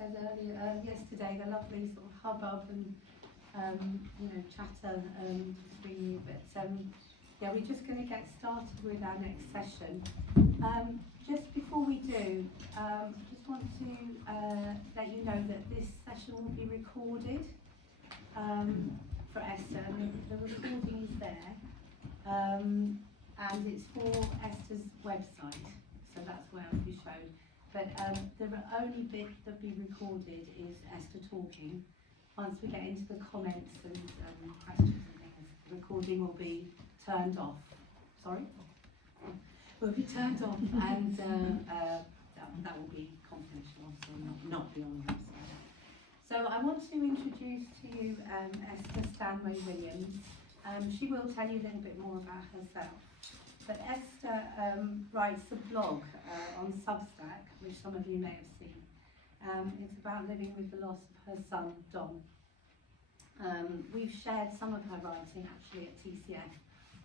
said earlier, yesterday, the lovely sort of hubbub and chatter between you. But yeah, we're just going to get started with our next session. Just before we do, just want to let you know that this session will be recorded for Esther, and the recording is there, and it's for Esther's website, so that's where it'll be shown. But the only bit that will be recorded is Esther talking. Once we get into the comments and questions and things, the recording will be turned off. Sorry? Will be turned off, and that will be confidential, so not be on the website. So I want to introduce to you Esther Stanway-Williams. She will tell you a little bit more about herself. But Esther writes a blog on Substack, which some of you may have seen. It's about living with the loss of her son, Don. We've shared some of her writing actually at TCF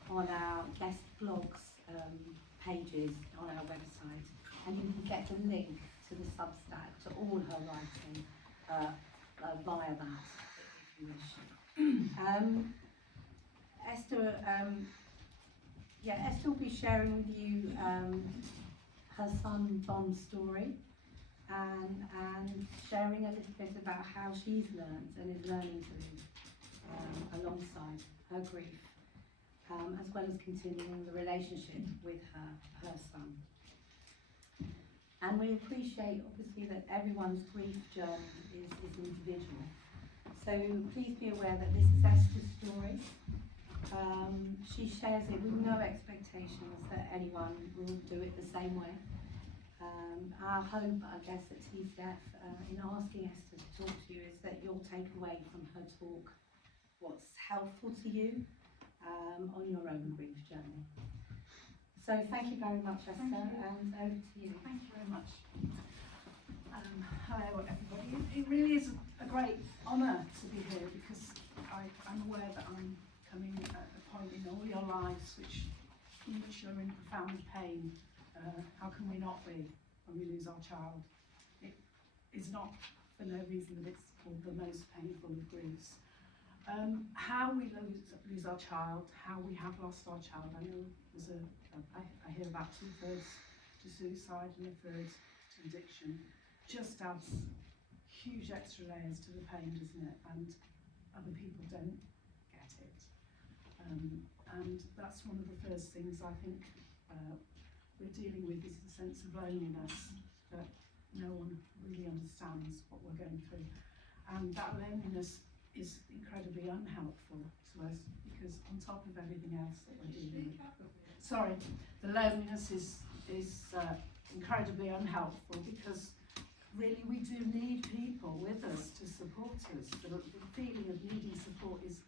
on our guest blogs pages on our website, and you can get the link to the Substack to all her writing via that, if you wish. Esther will be sharing with you her son Don's story, and sharing a little bit about how she's learned and is learning to live alongside her grief, as well as continuing the relationship with her son. And we appreciate, obviously, that everyone's grief journey is individual. So please be aware that this is Esther's story. She shares it with no expectations that anyone will do it the same way. Our hope, I guess, at TCF in asking Esther to talk to you is that you'll take away from her talk what's helpful to you on your own grief journey. So thank you very much, Esther, and over to you. Thank you very much. Hello, everybody. It really is a great honour to be here, because I'm aware that I'm coming at a point in all your lives in which you're in profound pain. How can we not be when we lose our child? It is not for no reason that it's called the most painful of griefs. How we lose our child, how we have lost our child. I know I hear about 2/3 to suicide and 1/3 to addiction. Just adds huge extra layers to the pain, doesn't it? And other people don't get it. And that's one of the first things I think we're dealing with, is the sense of loneliness, that no one really understands what we're going through. And that loneliness is incredibly unhelpful to us, because on top of everything else that we're dealing with, the loneliness is incredibly unhelpful, because really we do need people with us to support us. The feeling of needing support is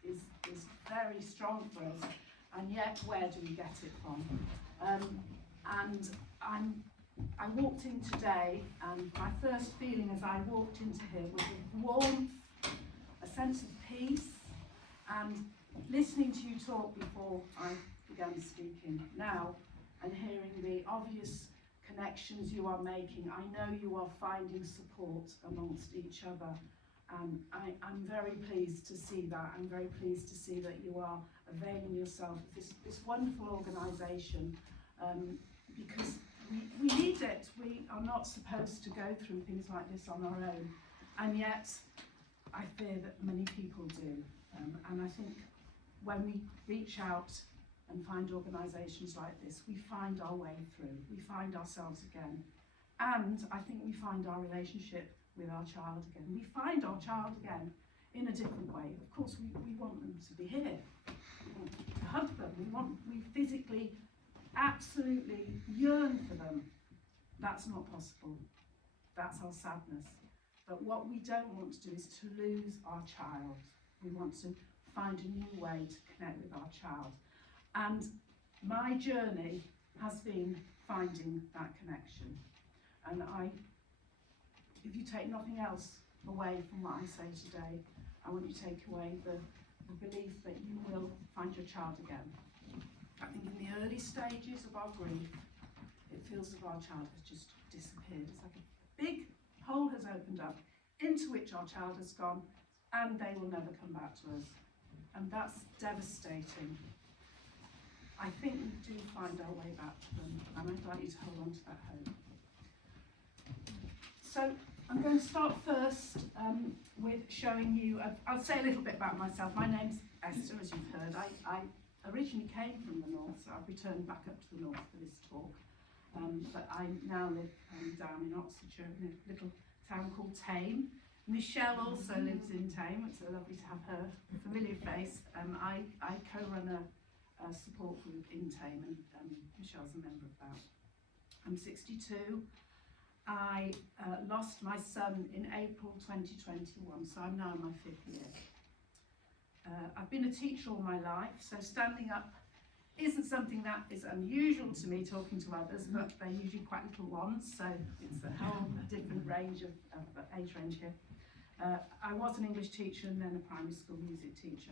very strong for us, and yet where do we get it from? And I walked in today, and my first feeling as I walked into here was a warmth, a sense of peace, and listening to you talk before I began speaking now, and hearing the obvious connections you are making. I know you are finding support amongst each other, and I'm very pleased to see that. I'm very pleased to see that you are availing yourself of this wonderful organisation, because we need it. We are not supposed to go through things like this on our own, and yet I fear that many people do. And I think when we reach out and find organisations like this, we find our way through, we find ourselves again, and I think we find our relationship with our child again. We find our child again in a different way. Of course, we want them to be here, we want to hug them, we physically absolutely yearn for them. That's not possible. That's our sadness. But what we don't want to do is to lose our child. We want to find a new way to connect with our child. And my journey has been finding that connection. And if you take nothing else away from what I say today, I want you to take away the belief that you will find your child again. I think in the early stages of our grief, it feels as if our child has just disappeared. It's like a big hole has opened up into which our child has gone, and they will never come back to us. And that's devastating. I think we do find our way back to them, and I'd like you to hold on to that hope. So I'm going to start first with showing you, I'll say a little bit about myself. My name's Esther, as you've heard. I originally came from the north, so I've returned back up to the north for this talk. But I now live down in Oxfordshire, in a little town called Tame. Michelle also lives in Tame. It's so lovely to have her familiar face. I co-run a support group in Tame, and Michelle's a member of that. I'm 62. I lost my son in April 2021, so I'm now in my 5th year. I've been a teacher all my life, so standing up isn't something that is unusual to me talking to others, but they're usually quite little ones, so it's a whole different range of age range here. I was an English teacher and then a primary school music teacher.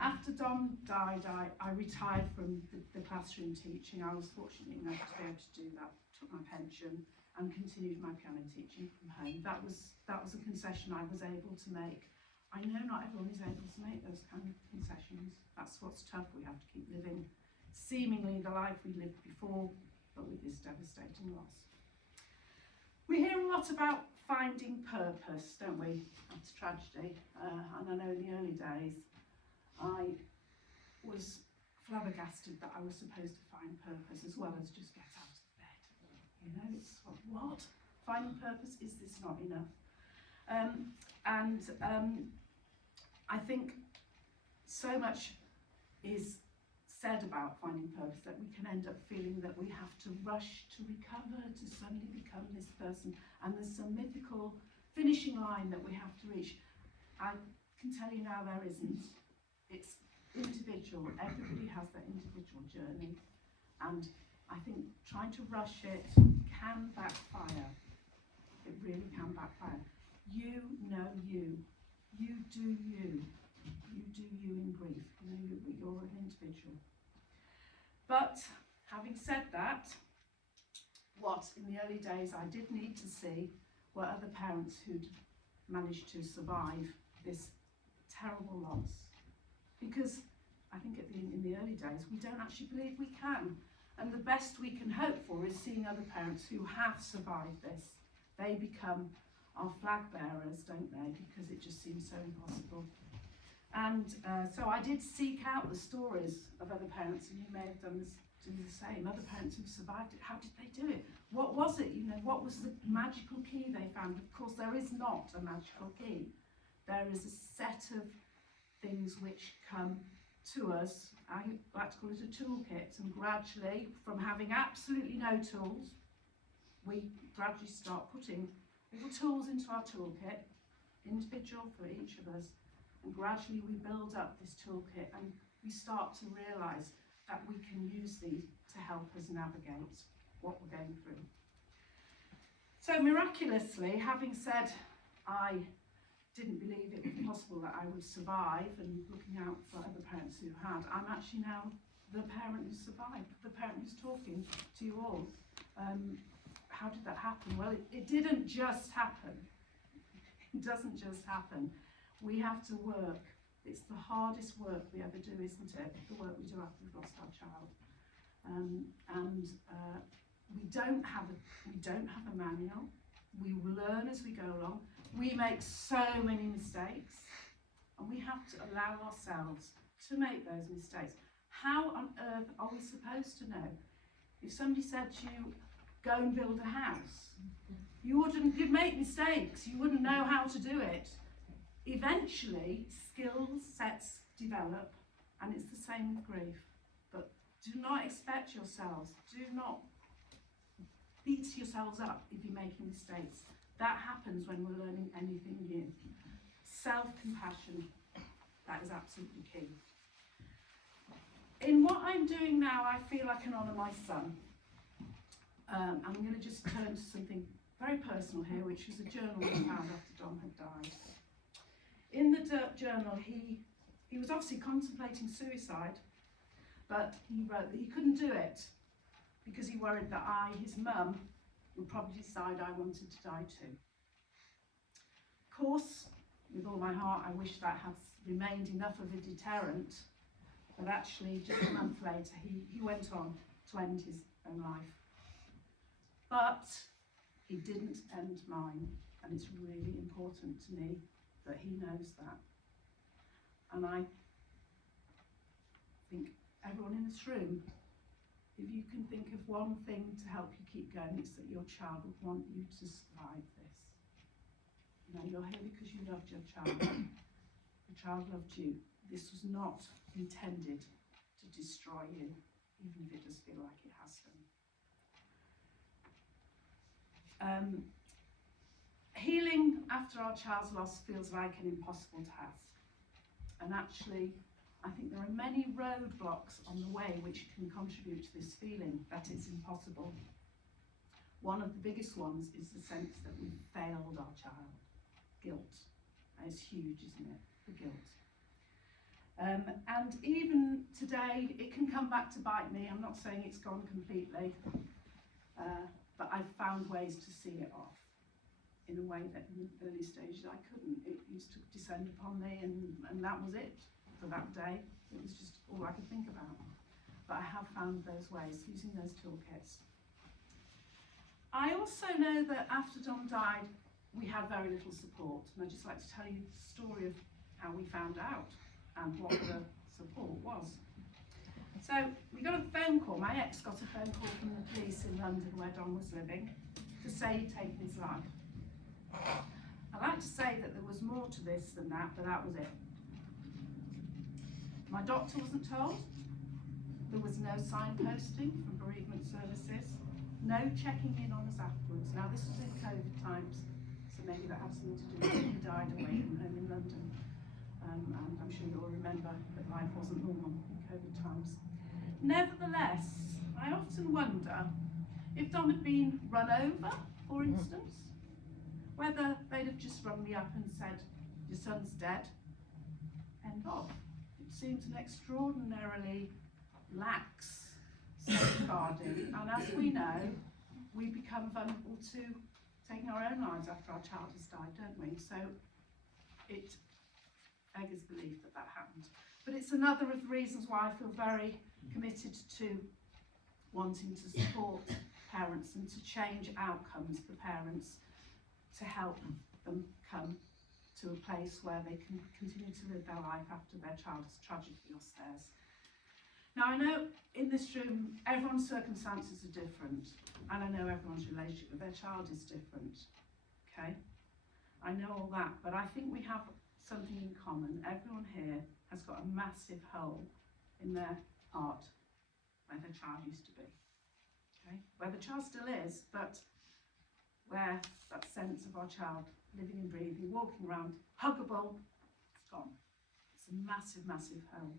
After Dom died, I retired from the classroom teaching. I was fortunate enough to be able to do that, took my pension and continued my piano teaching from home. That was a concession I was able to make. I know not everyone is able to make those kind of concessions. That's what's tough. We have to keep living seemingly the life we lived before, but with this devastating loss. We hear a lot about finding purpose, don't we? That's tragedy. And I know in the early days, I was flabbergasted that I was supposed to find purpose as well as just get out of bed. You know, it's what? Finding purpose, is this not enough? I think so much is said about finding purpose that we can end up feeling that we have to rush to recover, to suddenly become this person, and there's some mythical finishing line that we have to reach. I can tell you now there isn't. It's individual. Everybody has their individual journey, and I think trying to rush it can backfire. It really can backfire. You know you. You do you. You do you in grief. You know you're an individual. But having said that, what in the early days I did need to see were other parents who'd managed to survive this terrible loss. Because I think in the early days we don't actually believe we can. And the best we can hope for is seeing other parents who have survived this. They become our flag bearers, don't they? Because it just seems so impossible. And so I did seek out the stories of other parents, and you may have done the same. Other parents who've survived it. How did they do it? What was it? You know, what was the magical key they found? Of course, there is not a magical key. There is a set of things which come to us. I like to call it a toolkit, and gradually, from having absolutely no tools, we gradually start putting little tools into our toolkit, individual for each of us, and gradually we build up this toolkit and we start to realise that we can use these to help us navigate what we're going through. So miraculously, having said I didn't believe it was possible that I would survive, and looking out for other parents who had, I'm actually now the parent who survived, the parent who's talking to you all. How did that happen? Well, it didn't just happen. It doesn't just happen. We have to work. It's the hardest work we ever do, isn't it? The work we do after we've lost our child. We don't have a manual. We learn as we go along. We make so many mistakes, and we have to allow ourselves to make those mistakes. How on earth are we supposed to know? If somebody said to you, go and build a house, you'd make mistakes, you wouldn't know how to do it. Eventually, skill sets develop, and it's the same with grief. But do not expect yourselves, do not beat yourselves up if you're making mistakes. That happens when we're learning anything new. Self-compassion, that is absolutely key. In what I'm doing now, I feel I can honour my son. I'm going to just turn to something very personal here, which was a journal I found after Dom had died. In the journal, he was obviously contemplating suicide, but he wrote that he couldn't do it because he worried that his mum, would probably decide I wanted to die too. Of course, with all my heart, I wish that had remained enough of a deterrent, but actually just a month later he went on to end his own life. But he didn't end mine, and it's really important to me that he knows that. And I think everyone in this room, if you can think of one thing to help you keep going, it's that your child would want you to survive this. You know, you're here because you loved your child. Your child loved you. This was not intended to destroy you, even if it does feel like it has done. Healing after our child's loss feels like an impossible task. And actually, I think there are many roadblocks on the way which can contribute to this feeling that it's impossible. One of the biggest ones is the sense that we failed our child. Guilt. That is huge, isn't it? The guilt. And even today, it can come back to bite me. I'm not saying it's gone completely, but I've found ways to see it off in a way that in the early stages I couldn't. It used to descend upon me, and that was it for that day. It was just all I could think about. But I have found those ways, using those toolkits. I also know that after Dom died, we had very little support, and I'd just like to tell you the story of how we found out and what the support was. So we got a phone call, my ex got a phone call from the police in London where Dom was living to say he'd taken his life. I like to say that there was more to this than that, but that was it. My doctor wasn't told. There was no signposting from bereavement services, no checking in on us afterwards. Now this was in COVID times, so maybe that had something to do with it. He died away from home in London. And I'm sure you'll remember that life wasn't normal in COVID times. Nevertheless, I often wonder if Dom had been run over, for instance, whether they'd have just rung me up and said, your son's dead, end of. It seems an extraordinarily lax safeguarding, and as we know, we become vulnerable to taking our own lives after our child has died, don't we? So it beggars belief that that happened. But it's another of the reasons why I feel very committed to wanting to support parents and to change outcomes for parents, to help them come to a place where they can continue to live their life after their child has tragically lost theirs. Now I know in this room everyone's circumstances are different, and I know everyone's relationship with their child is different, okay? I know all that, but I think we have something in common. Everyone here has got a massive hole in their heart where their child used to be, okay? Where the child still is, but where that sense of our child living and breathing, walking around, huggable, it's gone. It's a massive, massive hole.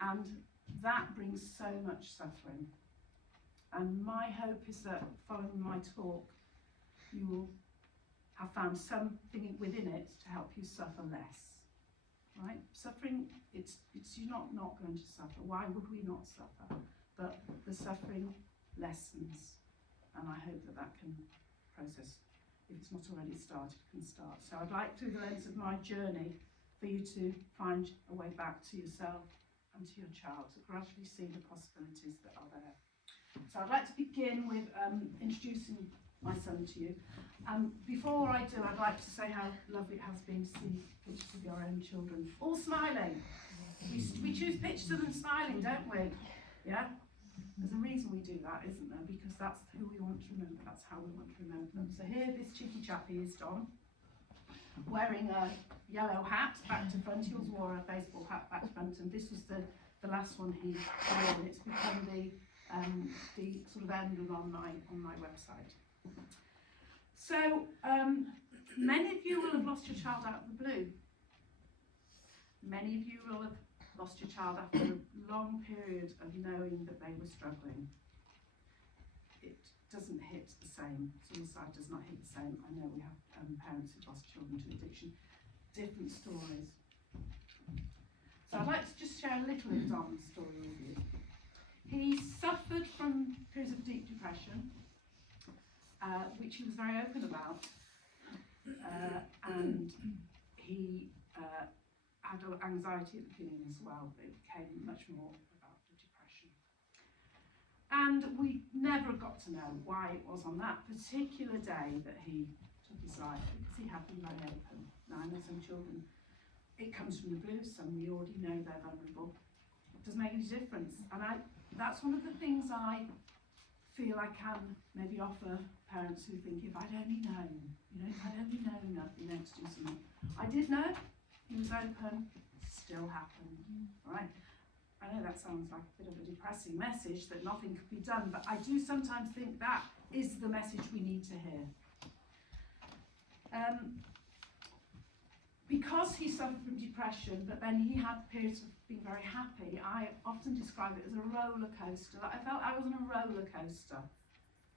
And that brings so much suffering. And my hope is that following my talk, you will have found something within it to help you suffer less, right? Suffering, it's you're not going to suffer. Why would we not suffer? But the suffering lessens, and I hope that that can process, if it's not already started, can start. So I'd like, through the lens of my journey, for you to find a way back to yourself and to your child, to gradually see the possibilities that are there. So I'd like to begin with introducing my son to you. Before I do, I'd like to say how lovely it has been to see pictures of your own children, all smiling. We choose pictures of them smiling, don't we? Yeah? There's a reason we do that, isn't there? Because that's who we want to remember, that's how we want to remember them. So here, this cheeky chappie is Dom, wearing a yellow hat back to front. He always wore a baseball hat back to front, and this was the last one he wore, and it's become the sort of emblem on my website. So many of you will have lost your child out of the blue. Many of you will have lost your child after a long period of knowing that they were struggling. It doesn't hit the same. Suicide does not hit the same. I know we have parents who've lost children to addiction. Different stories. So I'd like to just share a little of Dom's story with you. He suffered from periods of deep depression, which he was very open about. and he had anxiety at the beginning as well, but it became much more about the depression. And we never got to know why it was on that particular day that he took his life, because he had been very open. Now, I know some children, it comes from the blue, some we already know they're vulnerable. It doesn't make any difference. And that's one of the things I feel I can maybe offer parents who think, if I'd only known, if I'd only known I'd been able to do something. I did know, he was open, still happened, right? I know that sounds like a bit of a depressing message, that nothing could be done, but I do sometimes think that is the message we need to hear. Because he suffered from depression, but then he had periods of being very happy, I often describe it as a roller coaster. I felt I was on a roller coaster.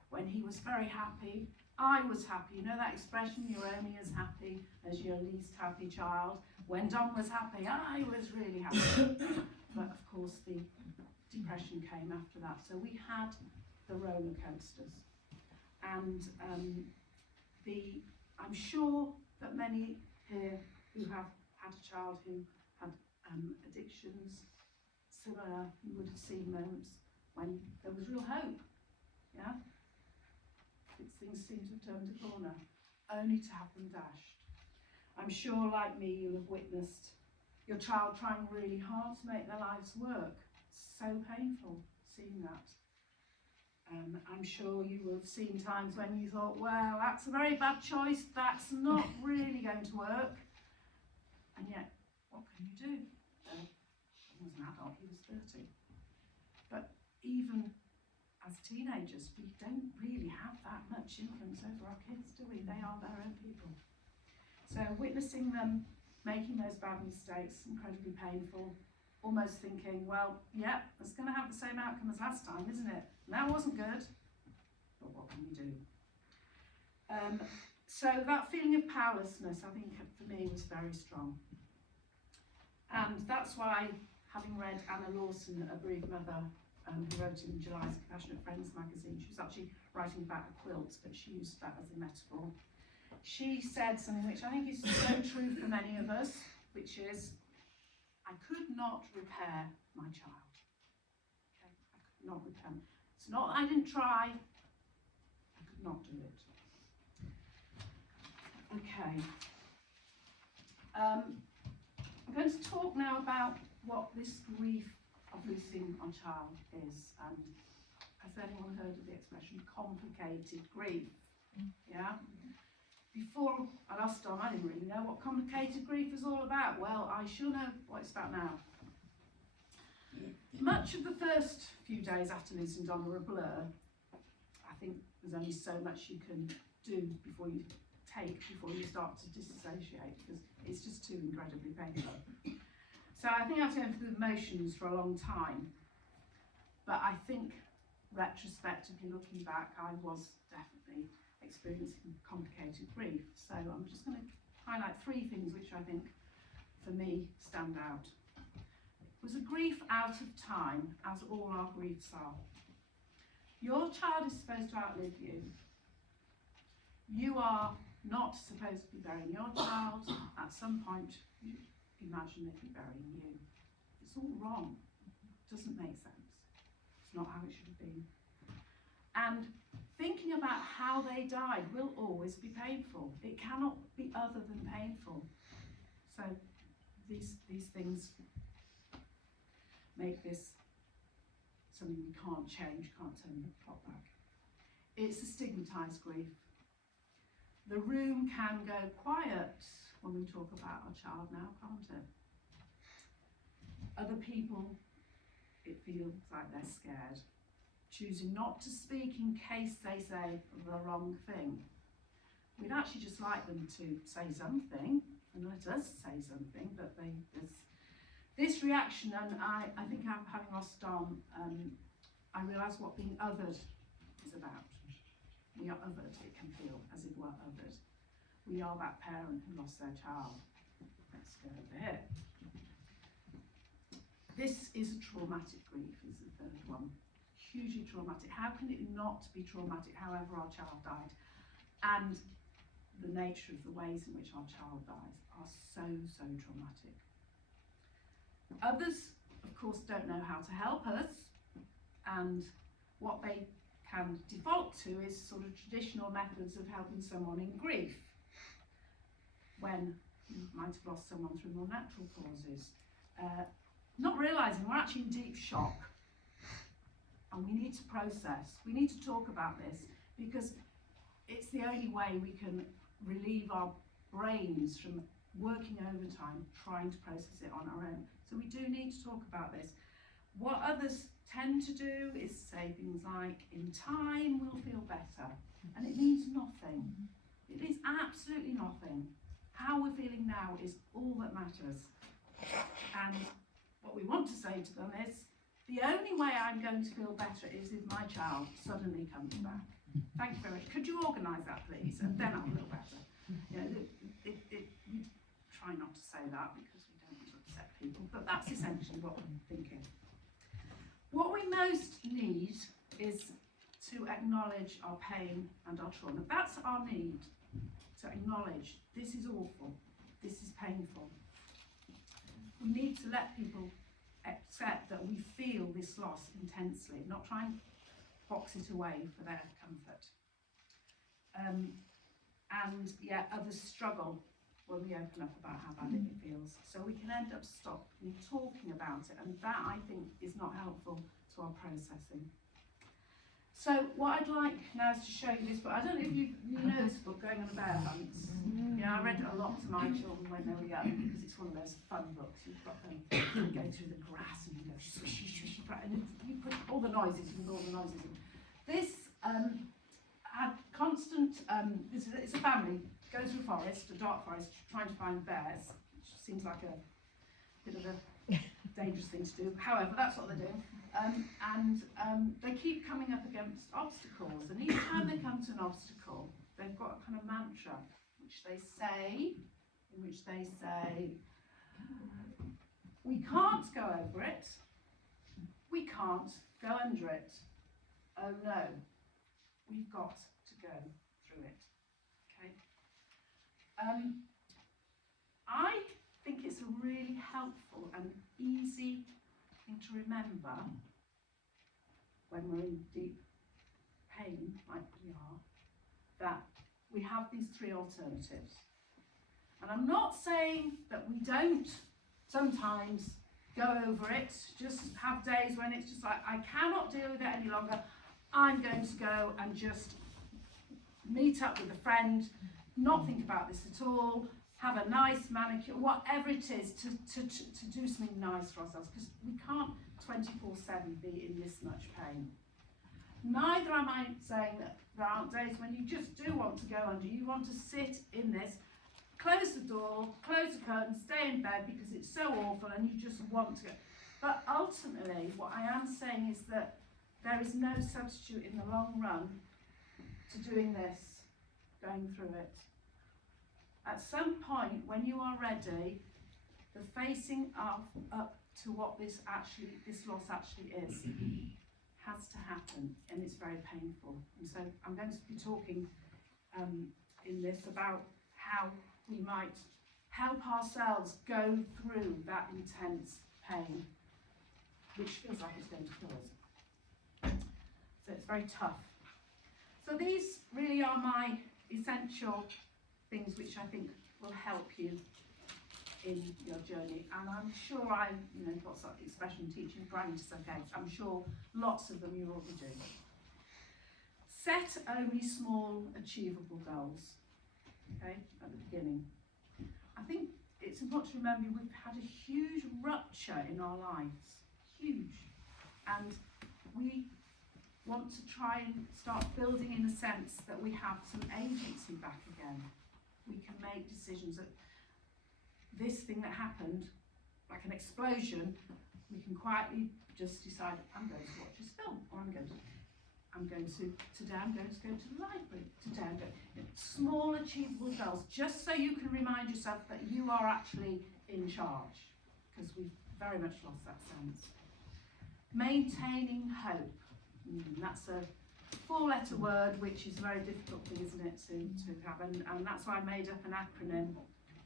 When he was very happy, I was happy. You know that expression, you're only as happy as your least happy child? When Dom was happy, I was really happy. But of course the depression came after that. So we had the roller coasters. And I'm sure that many here who have had a child who had addictions, similar, you would have seen moments when there was real hope, yeah? Things seem to have turned a corner, only to have them dashed. I'm sure, like me, you'll have witnessed your child trying really hard to make their lives work. It's so painful seeing that. I'm sure you will have seen times when you thought, well, that's a very bad choice, that's not really going to work. And yet, what can you do? He was an adult, he was 30. But even as teenagers, we don't really have that much influence over our kids, do we? They are their own people. So witnessing them making those bad mistakes, incredibly painful, almost thinking, well, yeah, it's going to have the same outcome as last time, isn't it? And that wasn't good, but what can we do? So that feeling of powerlessness, I think, for me, was very strong. And that's why, having read Anna Lawson, a bereaved mother, who wrote in July's Compassionate Friends magazine, she was actually writing about a quilt, but she used that as a metaphor. She said something which I think is so true for many of us, which is, I could not repair my child. Okay? I could not repair him. It's not that I didn't try, I could not do it. Okay. I'm going to talk now about what this grief of losing our child is. And has anyone heard of the expression complicated grief? Yeah? Before I lost Dom, I didn't really know what complicated grief was all about. Well, I sure know what it's about now. Much of the first few days after losing Dom were a blur. I think there's only so much you can do before you start to disassociate, because it's just too incredibly painful. So I think I was going through the motions for a long time. But I think, retrospectively looking back, I was definitely experiencing complicated grief. So I'm just going to highlight three things which I think, for me, stand out. It was a grief out of time, as all our griefs are. Your child is supposed to outlive you. You are not supposed to be burying your child. At some point, you imagine they'd be burying you. It's all wrong. It doesn't make sense. It's not how it should have been. And thinking about how they died will always be painful. It cannot be other than painful. So these things make this something we can't change, can't turn the clock back. It's a stigmatised grief. The room can go quiet when we talk about our child now, can't it? Other people, it feels like they're scared, choosing not to speak in case they say the wrong thing. We'd actually just like them to say something and let us say something, but there's this reaction, and I think having lost Dom, I realised what being othered is about. We are othered, it can feel as if we're othered. We are that parent who lost their child. Let's go over here. This is a traumatic grief, is the third one. Hugely traumatic. How can it not be traumatic, however our child died? And the nature of the ways in which our child dies are so traumatic. Others, of course, don't know how to help us, and what they can default to is sort of traditional methods of helping someone in grief, when you might have lost someone through more natural causes, not realising we're actually in deep shock, and we need to process, we need to talk about this, because it's the only way we can relieve our brains from working overtime trying to process it on our own. So we do need to talk about this. What others tend to do is say things like, in time we'll feel better, and it means nothing. It is absolutely nothing. How we're feeling now is all that matters. And what we want to say to them is, the only way I'm going to feel better is if my child suddenly comes back. Thank you very much. Could you organise that, please? And then I'll feel better. You know, we try not to say that because we don't want to upset people, but that's essentially what we're thinking. What we most need is to acknowledge our pain and our trauma. That's our need, to acknowledge this is awful, this is painful. We need to let people accept that we feel this loss intensely, not try and box it away for their comfort. And yet others struggle when we open up about how bad it feels. So we can end up stopping talking about it, and that, I think, is not helpful to our processing. So what I'd like now is to show you this book. I don't know if you know this book, Going on a Bear Hunt. Yeah, I read it a lot to my children when they were young, because it's one of those fun books. You've got them go through the grass and you go swish, swish, swish, and you put all the noises in. This had constant, it's a family, goes through a forest, a dark forest, trying to find bears, which seems like a bit of a dangerous thing to do. However, that's what they're doing. They keep coming up against obstacles, and each time they come to an obstacle, they've got a kind of mantra, which they say, we can't go over it, we can't go under it, oh no, we've got to go through it. Okay. I think it's a really helpful and easy thing to remember when we're in deep pain, like we are, that we have these three alternatives. And I'm not saying that we don't sometimes go over it, just have days when it's just like, I cannot deal with it any longer, I'm going to go and just meet up with a friend, not think about this at all, have a nice manicure, whatever it is, to do something nice for ourselves, because we can't 24/7 be in this much pain. Neither am I saying that there aren't days when you just do want to go under, you want to sit in this, close the door, close the curtain, stay in bed because it's so awful and you just want to go. But ultimately, what I am saying is that there is no substitute in the long run to doing this, going through it. At some point, when you are ready, the facing up to what this loss actually is has to happen, and it's very painful. And so I'm going to be talking in this about how we might help ourselves go through that intense pain, which feels like it's going to kill us. So it's very tough. So these really are my essential things which I think will help you in your journey, and I'm sure what's that expression, teaching practice, okay, I'm sure lots of them you're already doing. Set only small achievable goals, okay, at the beginning. I think it's important to remember we've had a huge rupture in our lives, huge, and we want to try and start building in a sense that we have some agency back again. We can make decisions that this thing that happened, like an explosion, we can quietly just decide, I'm going to watch this film, or today I'm going to go to the library, today I'm going, small achievable goals, just so you can remind yourself that you are actually in charge, because we've very much lost that sense. Maintaining hope, that's a four-letter word, which is a very difficult thing, isn't it, to have, and that's why I made up an acronym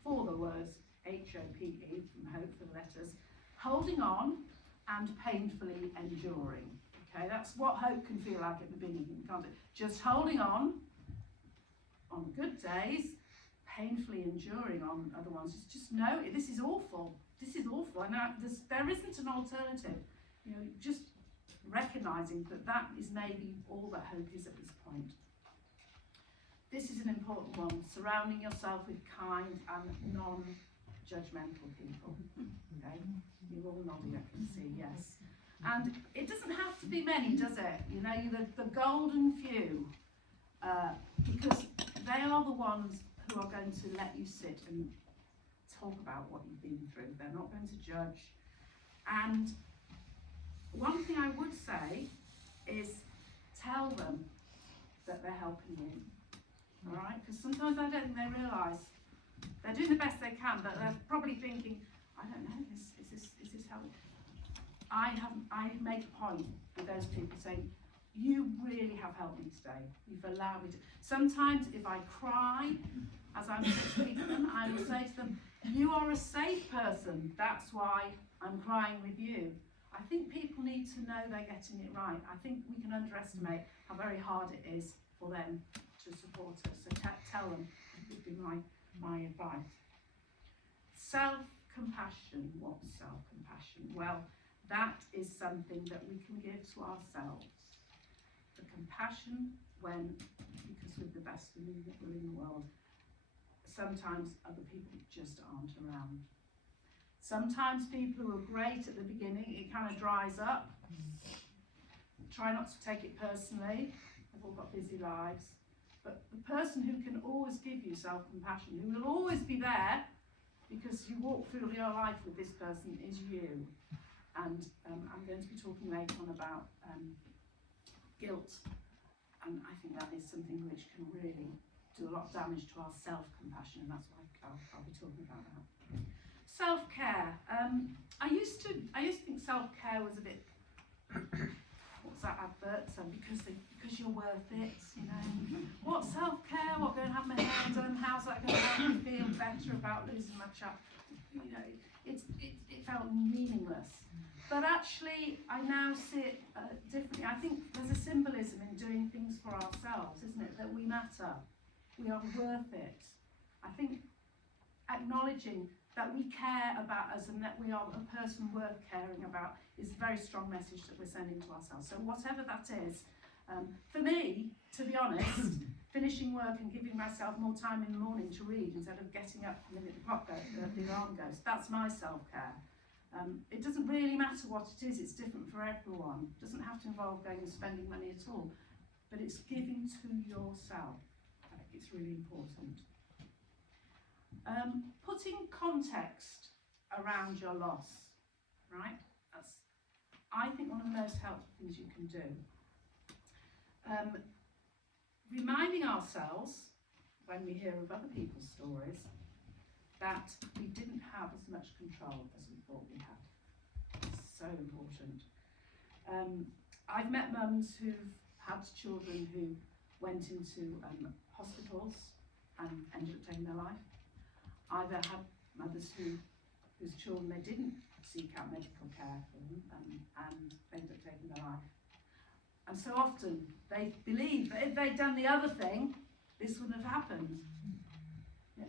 for the words HOPE, from hope for the letters, holding on and painfully enduring. Okay, that's what hope can feel like at the beginning, can't it? Just holding on good days, painfully enduring on other ones. Just know this is awful. This is awful, and there isn't an alternative. You know, just recognising that is maybe all that hope is at this point. This is an important one, surrounding yourself with kind and non-judgmental people. Okay, you're all nodding, I can see, yes. And it doesn't have to be many, does it? You know, the golden few, because they are the ones who are going to let you sit and talk about what you've been through. They're not going to judge. And one thing I would say is tell them that they're helping you. All right? Because sometimes I don't think they realise they're doing the best they can, but they're probably thinking, I don't know, is this how? I make a point with those people saying, you really have helped me today. You've allowed me to. Sometimes if I cry as I'm speaking to them, I will say to them, you are a safe person. That's why I'm crying with you. I think people need to know they're getting it right. I think we can underestimate how very hard it is for them to support us. So tell them, would be my advice. Self-compassion. What's self-compassion? Well, that is something that we can give to ourselves. The compassion when, because we're the best will in the world, sometimes other people just aren't around. Sometimes people who are great at the beginning, it kind of dries up. Try not to take it personally. They've all got busy lives. But the person who can always give you self-compassion, who will always be there because you walk through your life with this person, is you. And I'm going to be talking later on about guilt. And I think that is something which can really do a lot of damage to our self-compassion, and that's why I'll be talking about that. Self-care. I used to think self-care was a bit, what's that advert? Because you're worth it, you know. What self-care? What, going to have my hair done? How's that going to help me feel better about losing my chap? You know, it felt meaningless. But actually, I now see it differently. I think there's a symbolism in doing things for ourselves, isn't it? That we matter. We are worth it. I think acknowledging that we care about us and that we are a person worth caring about is a very strong message that we're sending to ourselves. So whatever that is, for me, to be honest, finishing work and giving myself more time in the morning to read instead of getting up the minute the clock goes, the alarm goes, that's my self-care. It doesn't really matter what it is, it's different for everyone. It doesn't have to involve going and spending money at all, but it's giving to yourself. It's really important. Putting context around your loss, right? That's, I think, one of the most helpful things you can do. Reminding ourselves, when we hear of other people's stories, that we didn't have as much control as we thought we had. It's so important. I've met mums who've had children who went into hospitals and ended up taking their life. I've had mothers whose children, they didn't seek out medical care for them and they ended up taking their life. And so often they believe that if they'd done the other thing, this wouldn't have happened. Yeah.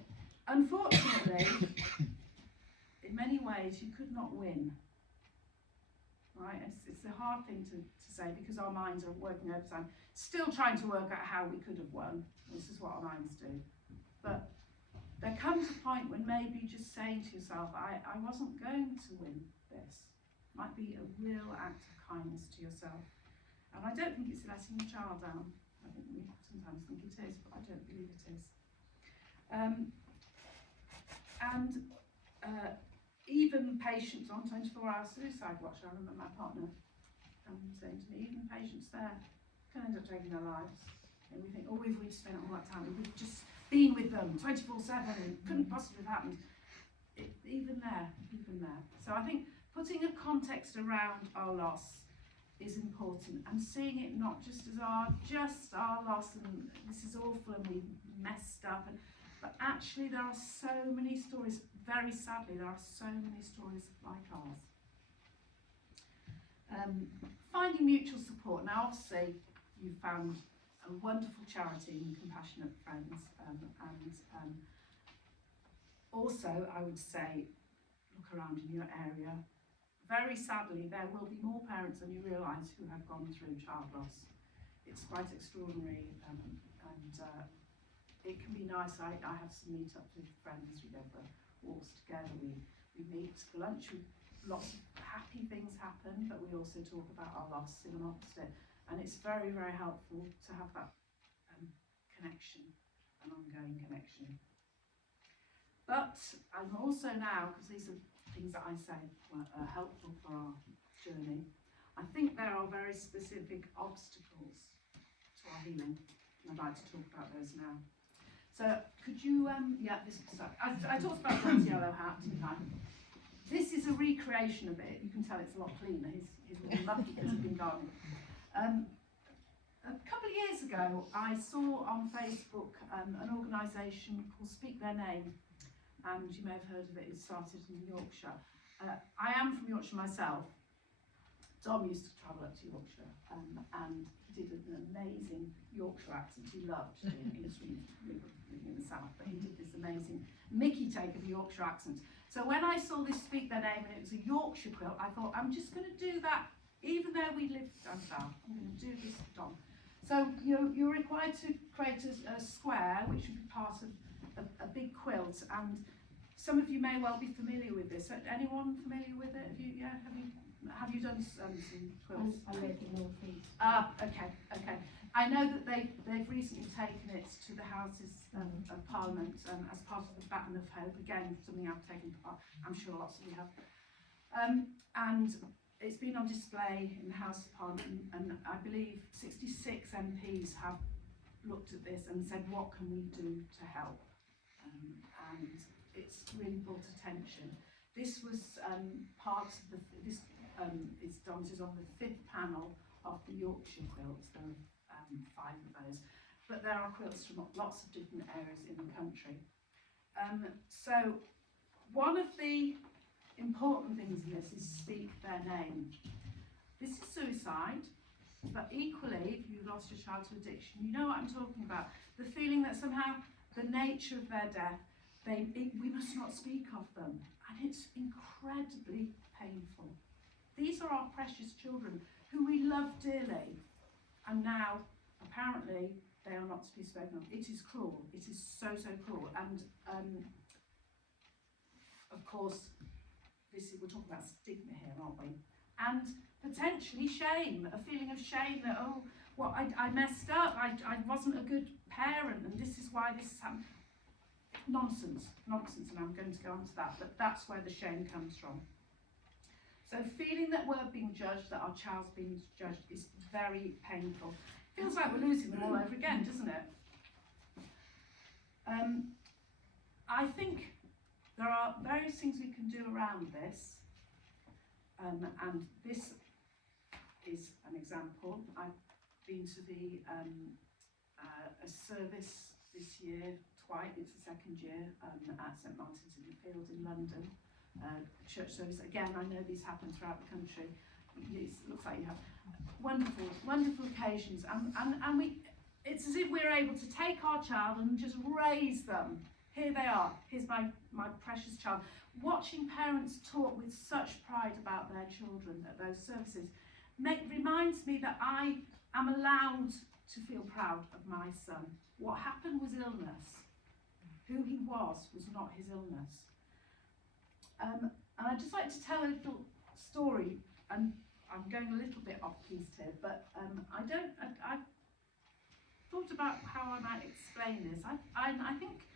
Unfortunately, in many ways, you could not win. Right? It's a hard thing to say because our minds are working overtime, still trying to work out how we could have won. This is what our minds do. But there comes a point when maybe just saying to yourself, I wasn't going to win this, might be a real act of kindness to yourself. And I don't think it's letting your child down. I think we sometimes think it is, but I don't believe it is. Even patients on 24-hour suicide watch, I remember my partner saying to me, even patients there can end up taking their lives. And we think, oh, we've spent all that time, we've just been with them 24/7 and couldn't possibly have happened. Even there. So I think putting a context around our loss is important, and seeing it not just as our loss and this is awful and we messed up, but actually there are so many stories, very sadly there are so many stories like ours. Finding mutual support. Now obviously you found a wonderful charity in Compassionate Friends, and also I would say look around in your area. Very sadly there will be more parents than you realise who have gone through child loss. It's quite extraordinary, and it can be nice. I have some meetups with friends, we go for walks together, we meet for lunch, lots of happy things happen, but we also talk about our loss in amongst it, and it's very, very helpful to have that connection, an ongoing connection. But I'm also now, because these are things that I say are helpful for our journey, I think there are very specific obstacles to our healing, and I'd like to talk about those now. So could you, I talked about John's yellow hat, didn't I? This is a recreation of it. You can tell it's a lot cleaner. He's really lucky because he's been gardening. A couple of years ago, I saw on Facebook an organisation called Speak Their Name, and you may have heard of it. It started in Yorkshire. I am from Yorkshire myself. Dom used to travel up to Yorkshire, and he did an amazing Yorkshire accent. He loved doing it. He was living in the south, but he did this amazing Mickey take of a Yorkshire accent. So when I saw this Speak Their Name and it was a Yorkshire quilt, I thought, I'm just going to do that, even though we live down south. I'm going to do this for Dom. So you're required to create a square, which would be part of a big quilt, and some of you may well be familiar with this. Anyone familiar with it? Have you done some quilts? I live in North East. Okay. I know that they've recently taken it to the Houses of Parliament as part of the Baton of Hope. Again, something I've taken part. I'm sure lots of you have. And it's been on display in the House of Parliament, and I believe 66 MPs have looked at this and said, what can we do to help? And it's really brought attention. This was part of this is on the 5th panel of the Yorkshire quilts. There are 5 of those, but there are quilts from lots of different areas in the country. So one of the important things in this is speak their name. This is suicide, but equally, if you lost your child to addiction, you know what I'm talking about. The feeling that somehow the nature of their death, we must not speak of them, and it's incredibly painful. These are our precious children who we love dearly, and now apparently they are not to be spoken of. It is cruel. It is so cruel, and of course, we're talking about stigma here, aren't we? And potentially shame, a feeling of shame that, oh, well, I messed up, I wasn't a good parent, and this is why this happened. Nonsense, and I'm going to go on to that, but that's where the shame comes from. So feeling that we're being judged, that our child's being judged, is very painful. Feels like we're losing them all over again, doesn't it? I think there are various things we can do around this, and this is an example. I've been to a service this year twice. It's the second year at St Martin's in the Fields in London. Church service. Again, I know these happen throughout the country. It looks like you have wonderful occasions, and it's as if we're able to take our child and just raise them. Here they are. Here's my precious child. Watching parents talk with such pride about their children at those services reminds me that I am allowed to feel proud of my son. What happened was illness. Who he was not his illness. And I'd just like to tell a little story, and I'm going a little bit off piste here, but I've thought about how I might explain this. I think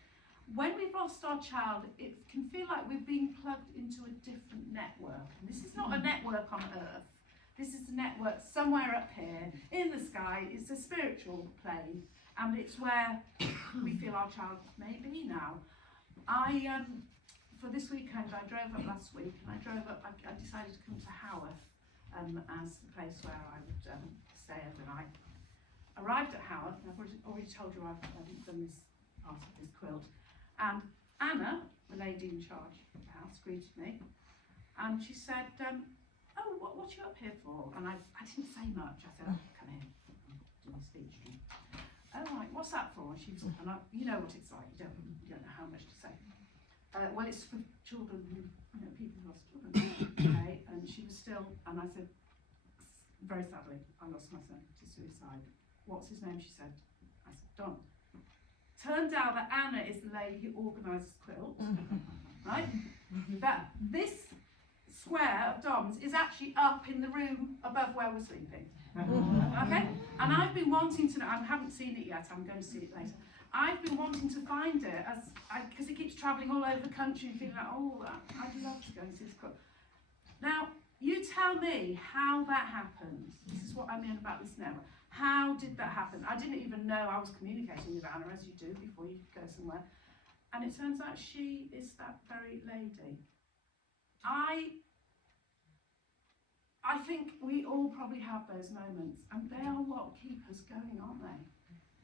when we've lost our child, it can feel like we're being plugged into a different network. And this is not a network on Earth. This is a network somewhere up here in the sky. It's a spiritual plane, and it's where we feel our child may be now. For this weekend, I drove up last week, and I decided to come to Haworth as the place where I would stay overnight. Arrived at Howard, and I've already told you I've done this part of this quilt, and Anna, the lady in charge of the house, greeted me, and she said, oh, what you up here for? And I didn't say much. I said, oh, come in, I'm doing a speech. Oh, right, what's that for? And she was, and you know what it's like, you don't know how much to say. Well, it's for children who, people who lost children. Okay, and she was still, and I said, very sadly, I lost my son to suicide. What's his name? She said. I said, Don. Turned out that Anna is the lady who organises quilts, right? But this square of Dom's is actually up in the room above where we're sleeping. Okay? And I've been wanting to know, I haven't seen it yet, I'm going to see it later. I've been wanting to find it because it keeps travelling all over the country and feeling like, oh, I'd love to go and see this quilt. Now, you tell me how that happened. This is what I mean about this network. How did that happen? I didn't even know I was communicating with Anna, as you do before you go somewhere. And it turns out she is that very lady. I think we all probably have those moments, and they are what keep us going, aren't they?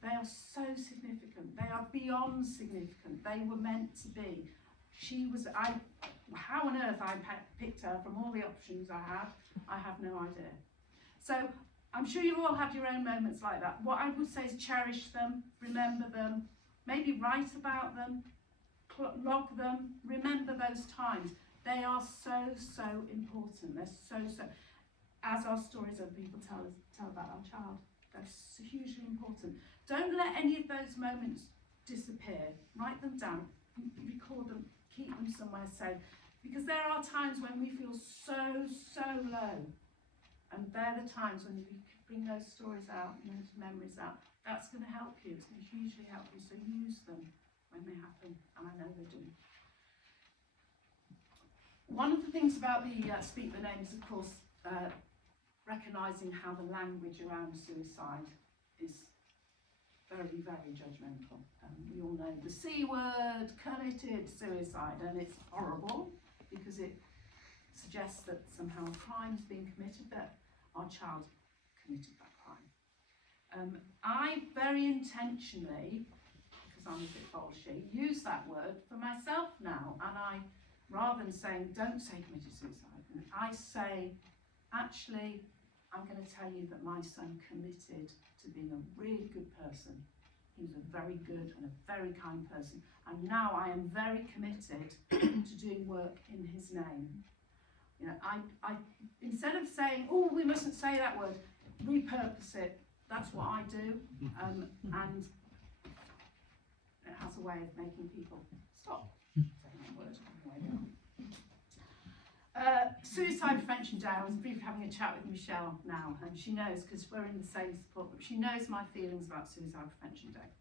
They are so significant. They are beyond significant. They were meant to be. How on earth I picked her from all the options I have no idea. So I'm sure you've all had your own moments like that. What I would say is cherish them, remember them, maybe write about them, log them, remember those times. They are so important. They're so, as our stories other people tell about our child. They're so hugely important. Don't let any of those moments disappear. Write them down, record them, keep them somewhere safe. Because there are times when we feel so low. And they're the times when you bring those stories out, those memories out. That's going to help you. It's going to hugely help you. So use them when they happen. And I know they do. One of the things about the Speak the Names, of course, recognising how the language around suicide is very, very judgmental. We all know the C word, committed suicide, and it's horrible because it suggests that somehow a crime's been committed, that our child committed that crime. I very intentionally, because I'm a bit bolshy, use that word for myself now, and rather than saying, don't say committed suicide, I say, actually, I'm going to tell you that my son committed to being a really good person. He was a very good and a very kind person. And now I am very committed to doing work in his name. I instead of saying, oh, we mustn't say that word, repurpose it. That's what I do. And it has a way of making people stop saying that word. Suicide Prevention Day, I was briefly having a chat with Michelle now, and she knows, because we're in the same support group, she knows my feelings about Suicide Prevention Day.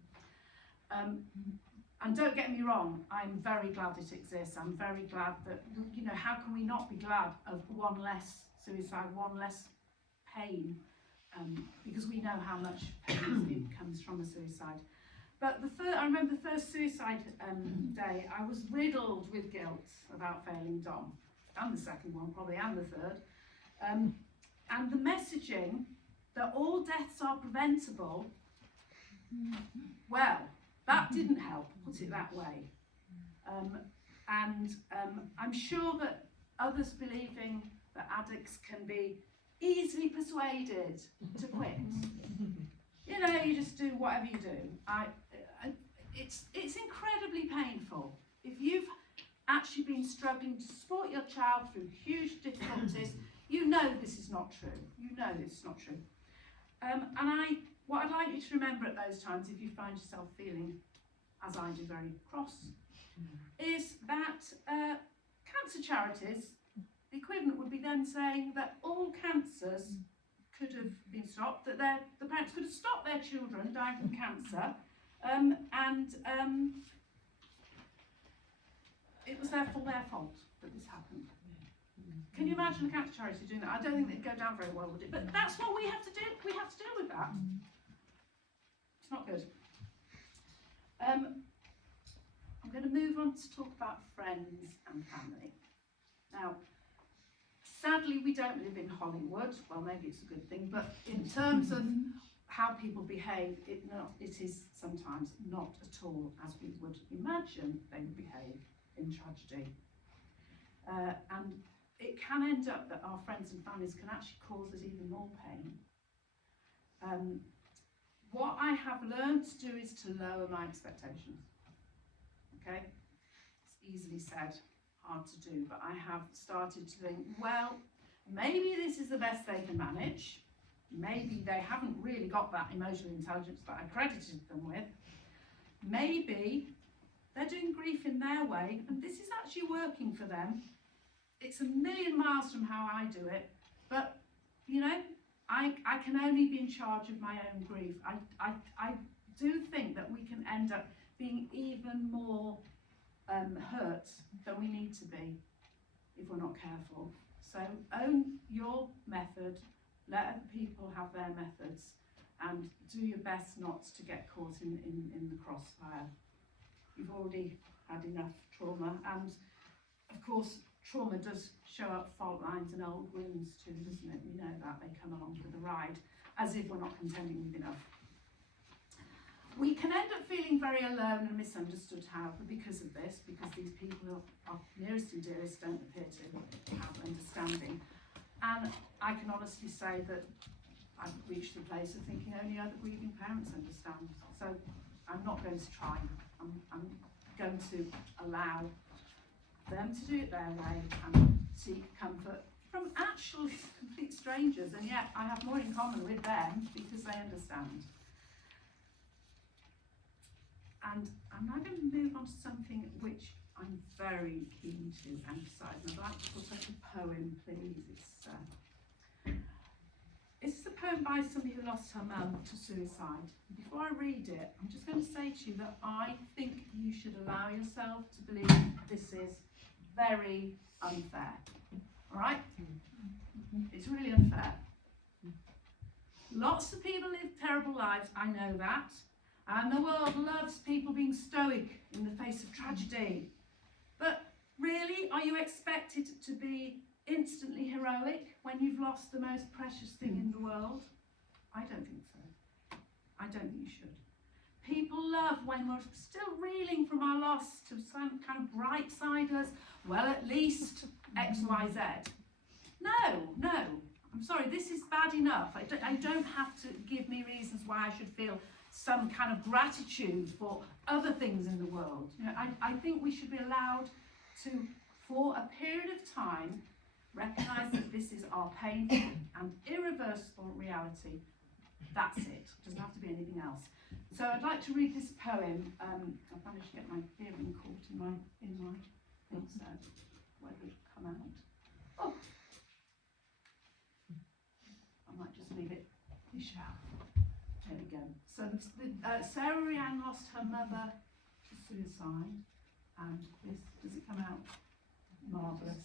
And don't get me wrong, I'm very glad it exists. I'm very glad that, how can we not be glad of one less suicide, one less pain, because we know how much pain comes from a suicide. But I remember the first suicide day, I was riddled with guilt about failing Dom. And the second one probably, and the third. And the messaging that all deaths are preventable, well, that didn't help, put it that way. I'm sure that others believing that addicts can be easily persuaded to quit. You just do whatever you do. It's incredibly painful. If you've actually been struggling to support your child through huge difficulties, you know this is not true. What I'd like you to remember at those times, if you find yourself feeling, as I do, very cross, is that cancer charities, the equivalent would be then saying that all cancers could have been stopped, that the parents could have stopped their children dying from cancer, it was therefore their fault that this happened. Can you imagine a cancer charity doing that? I don't think they'd go down very well, would it? But that's what we have to do. We have to deal with that. It's not good. I'm going to move on to talk about friends and family. Now, Sadly, we don't live in Hollywood. Well, maybe it's a good thing, but in terms of how people behave, it is sometimes not at all as we would imagine they would behave in tragedy. And it can end up that our friends and families can actually cause us even more pain. What I have learned to do is to lower my expectations. Okay? It's easily said, hard to do, but I have started to think, well, maybe this is the best they can manage. Maybe they haven't really got that emotional intelligence that I credited them with. Maybe they're doing grief in their way, and this is actually working for them. It's a million miles from how I do it, but you know, I can only be in charge of my own grief. I do think that we can end up being even more hurt than we need to be if we're not careful. So own your method, let other people have their methods, and do your best not to get caught in the crossfire. You've already had enough trauma, and of course trauma does show up fault lines and old wounds too, doesn't it? We know that, they come along for the ride, as if we're not contending with enough. We can end up feeling very alone and misunderstood, however, because of this, because these people who are nearest and dearest don't appear to have understanding. And I can honestly say that I've reached the place of thinking only other grieving parents understand. So I'm not going to try. I'm going to allow them to do it their way and seek comfort from actual complete strangers. And yet I have more in common with them because they understand. And I'm now going to move on to something which I'm very keen to emphasise. And I'd like to put up a poem, please. It's a poem by somebody who lost her mum to suicide. Before I read it, I'm just going to say to you that I think you should allow yourself to believe this is very unfair. All right? It's really unfair. Lots of people live terrible lives, I know that. And the world loves people being stoic in the face of tragedy. But really, are you expected to be instantly heroic when you've lost the most precious thing in the world? I don't think so. I don't think you should. People love when we're still reeling from our loss to some kind of bright side us. Well, at least X, Y, Z. No. I'm sorry, this is bad enough. I don't have to give me reasons why I should feel some kind of gratitude for other things in the world. You know, I think we should be allowed to, for a period of time, recognise that this is our painful and irreversible reality. That's it. It doesn't have to be anything else. So I'd like to read this poem. I've managed to get my hearing caught in my thing, so whether it come out. Oh, I might just leave it. You shall. There we go. So Sarah Rhiannon lost her mother to suicide, and this, does it come out? Marvellous,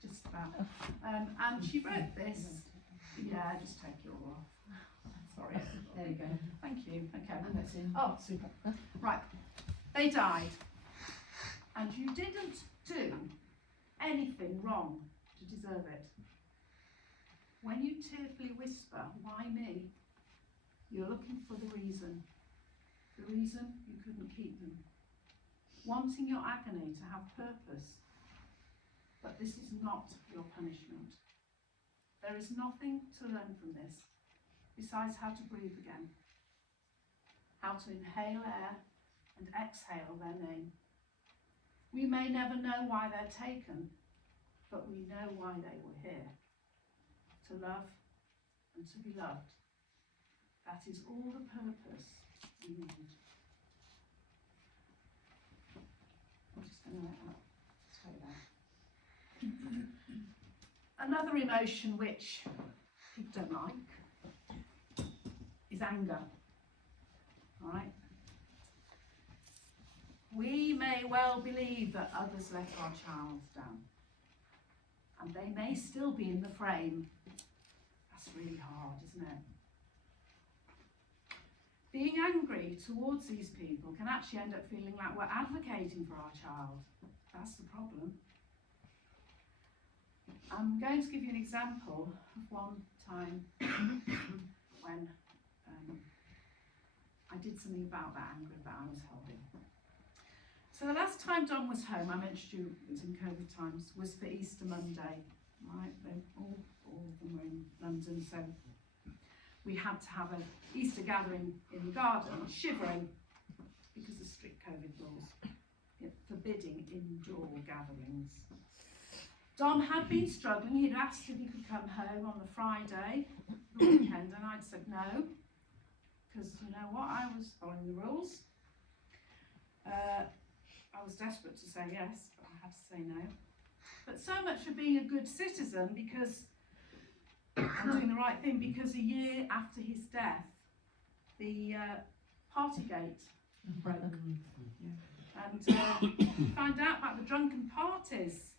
just about. And she wrote this. Yeah, just take it all off. Sorry. There you go. Thank you. Okay. And that's in. Oh, super. Right. They died, and you didn't do anything wrong to deserve it. When you tearfully whisper, "Why me?" you're looking for the reason you couldn't keep them, wanting your agony to have purpose. But this is not your punishment. There is nothing to learn from this, besides how to breathe again, how to inhale air and exhale their name. We may never know why they're taken, but we know why they were here, to love and to be loved. That is all the purpose we need. I'm just going to let that stay there. Another emotion which people don't like is anger. All right? We may well believe that others let our child down, and they may still be in the frame. That's really hard, isn't it? Being angry towards these people can actually end up feeling like we're advocating for our child. That's the problem. I'm going to give you an example of one time when I did something about that anger that I was holding. So the last time Dom was home, I mentioned you, it was in COVID times, was for Easter Monday, right? All of them were in London, so we had to have an Easter gathering in the garden, shivering, because of strict COVID rules, forbidding indoor gatherings. Dom had been struggling. He'd asked if he could come home on the Friday, the weekend, and I'd said no, because you know what, I was following the rules. I was desperate to say yes, but I had to say no. But so much for being a good citizen, because I'm doing the right thing, because a year after his death, the Partygate broke. And found out about the drunken parties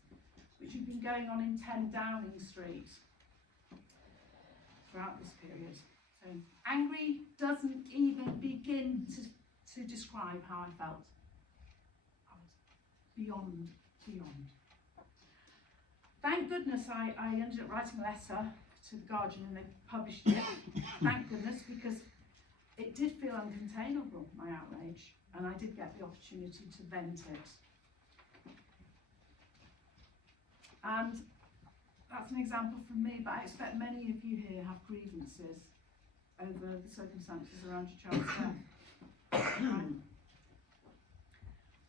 which had been going on in 10 Downing Street throughout this period. So angry doesn't even begin to describe how I felt. I was beyond. Thank goodness I ended up writing a letter to the Guardian and they published it. Thank goodness, because it did feel uncontainable, my outrage, and I did get the opportunity to vent it. And that's an example from me, but I expect many of you here have grievances over the circumstances around your child's death.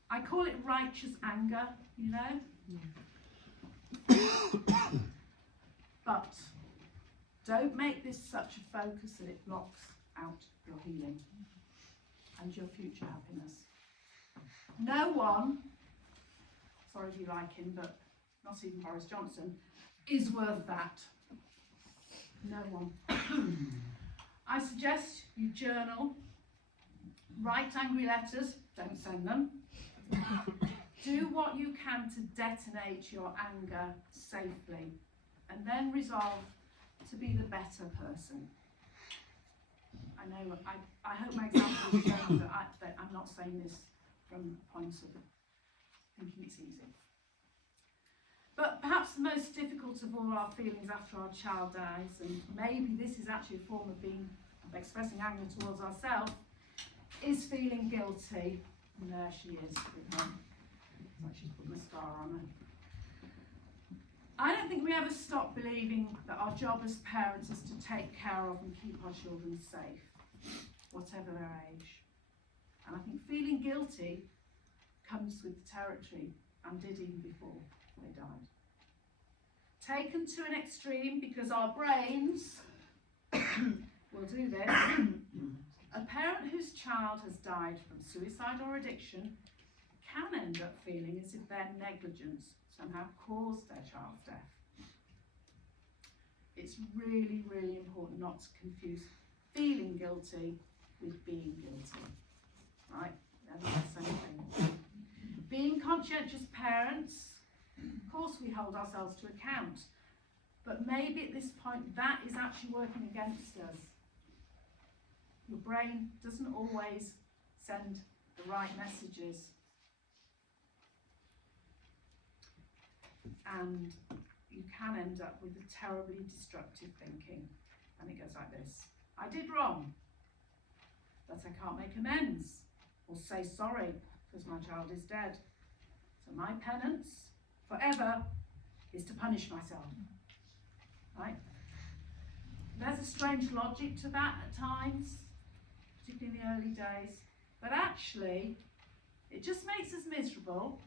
I call it righteous anger, you know? But don't make this such a focus that it blocks out your healing and your future happiness. No one, sorry if you like him, but not even Boris Johnson, is worth that. No one. I suggest you journal, write angry letters, don't send them. Do what you can to detonate your anger safely, and then resolve to be the better person. I know, I hope my example shows that I'm not saying this from points of thinking it's easy. But perhaps the most difficult of all our feelings after our child dies, and maybe this is actually a form of expressing anger towards ourselves, is feeling guilty. And there she is with her. It's like she's put mascara on her. I don't think we ever stop believing that our job as parents is to take care of and keep our children safe, whatever their age. And I think feeling guilty comes with the territory, and did even before they died. Taken to an extreme, because our brains will do this, a parent whose child has died from suicide or addiction can end up feeling as if their negligence somehow caused their child's death. It's really, really important not to confuse feeling guilty with being guilty, right? They're not the same thing. Being conscientious parents, of course we hold ourselves to account, but maybe at this point that is actually working against us. Your brain doesn't always send the right messages. And you can end up with a terribly destructive thinking. And it goes like this: I did wrong, but I can't make amends or say sorry because my child is dead. So my penance forever is to punish myself. Right? There's a strange logic to that at times, particularly in the early days. But actually, it just makes us miserable.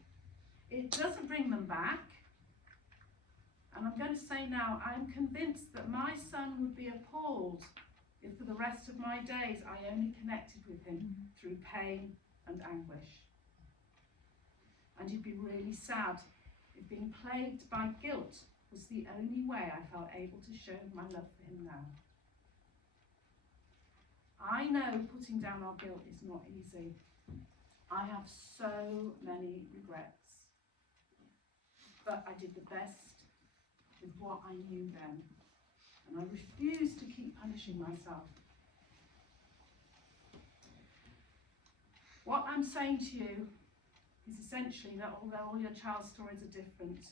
It doesn't bring them back. And I'm going to say now, I'm convinced that my son would be appalled if for the rest of my days I only connected with him through pain and anguish. And he'd be really sad if being plagued by guilt was the only way I felt able to show my love for him now. I know putting down our guilt is not easy. I have so many regrets. But I did the best with what I knew then, and I refuse to keep punishing myself. What I'm saying to you is essentially that although all your child's stories are different,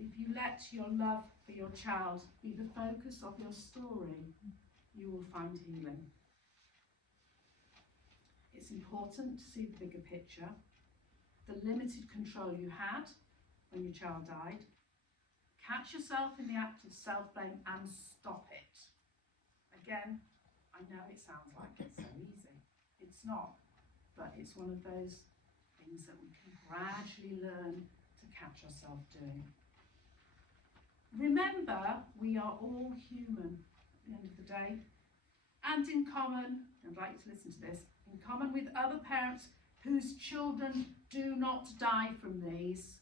if you let your love for your child be the focus of your story, you will find healing. It's important to see the bigger picture, the limited control you had when your child died. Catch yourself in the act of self-blame and stop it. Again, I know it sounds like it's so easy. It's not, but it's one of those things that we can gradually learn to catch ourselves doing. Remember, we are all human at the end of the day, and in common, I'd like you to listen to this, in common with other parents whose children do not die from these,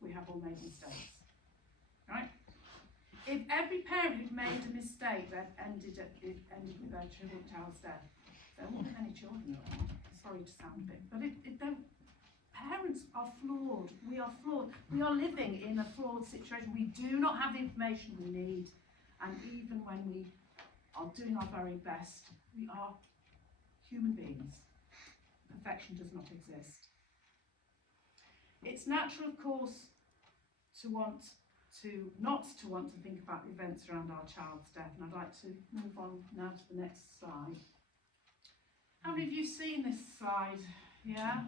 we have all made mistakes, right? If every parent who'd made a mistake that ended with their child's death, there wouldn't be any children around. Sorry to sound big, but parents are flawed. We are flawed. We are living in a flawed situation. We do not have the information we need, and even when we are doing our very best, we are human beings. Perfection does not exist. It's natural, of course, not to want to think about the events around our child's death, and I'd like to move on now to the next slide. How many of you have seen this slide? Yeah?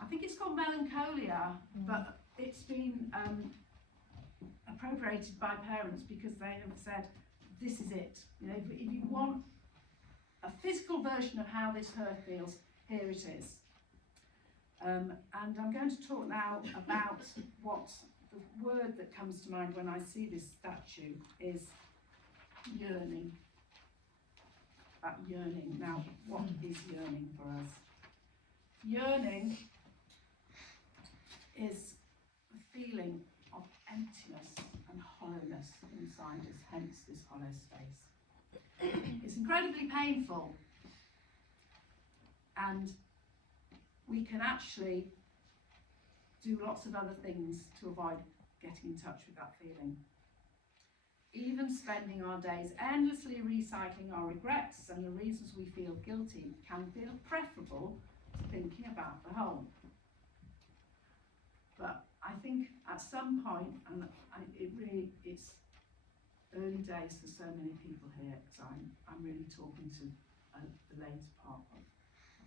I think it's called Melancholia, but it's been appropriated by parents because they have said, this is it. You know, if you want a physical version of how this hurt feels, here it is. And I'm going to talk now about what the word that comes to mind when I see this statue is yearning. About yearning. Now, what is yearning for us? Yearning is a feeling of emptiness and hollowness inside us, hence this hollow space. It's incredibly painful, and we can actually do lots of other things to avoid getting in touch with that feeling. Even spending our days endlessly recycling our regrets and the reasons we feel guilty can feel preferable to thinking about the whole. But I think at some point, and it's early days for so many people here, so I'm really talking to the later part of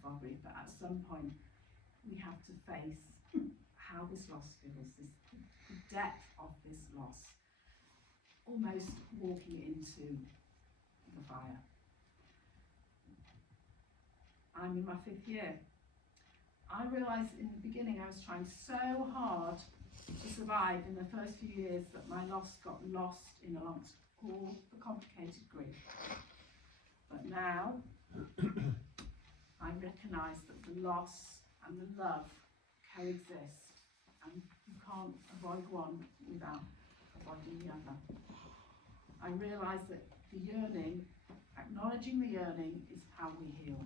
our brief, but at some point we have to face how this loss feels, the depth of this loss, almost walking into the fire. I'm in my 5th year. I realised in the beginning I was trying so hard to survive in the first few years that my loss got lost in amongst all the complicated grief. But now I recognise that the loss and the love coexist, and you can't avoid one without avoiding the other. I realise that the yearning, acknowledging the yearning, is how we heal.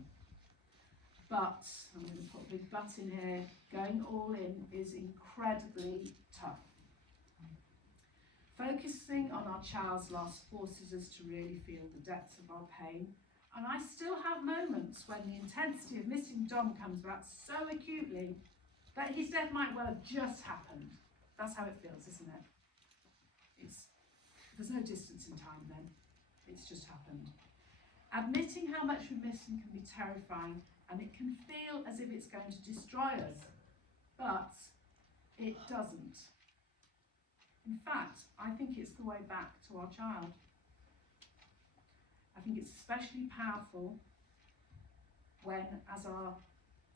But, I'm going to put a big but in here, going all in is incredibly tough. Focusing on our child's loss forces us to really feel the depths of our pain, and I still have moments when the intensity of missing Dom comes back so acutely that his death might well have just happened. That's how it feels, isn't it? There's no distance in time then, it's just happened. Admitting how much we miss him can be terrifying, and it can feel as if it's going to destroy us, but it doesn't. In fact, I think it's the way back to our child. I think it's especially powerful when, as our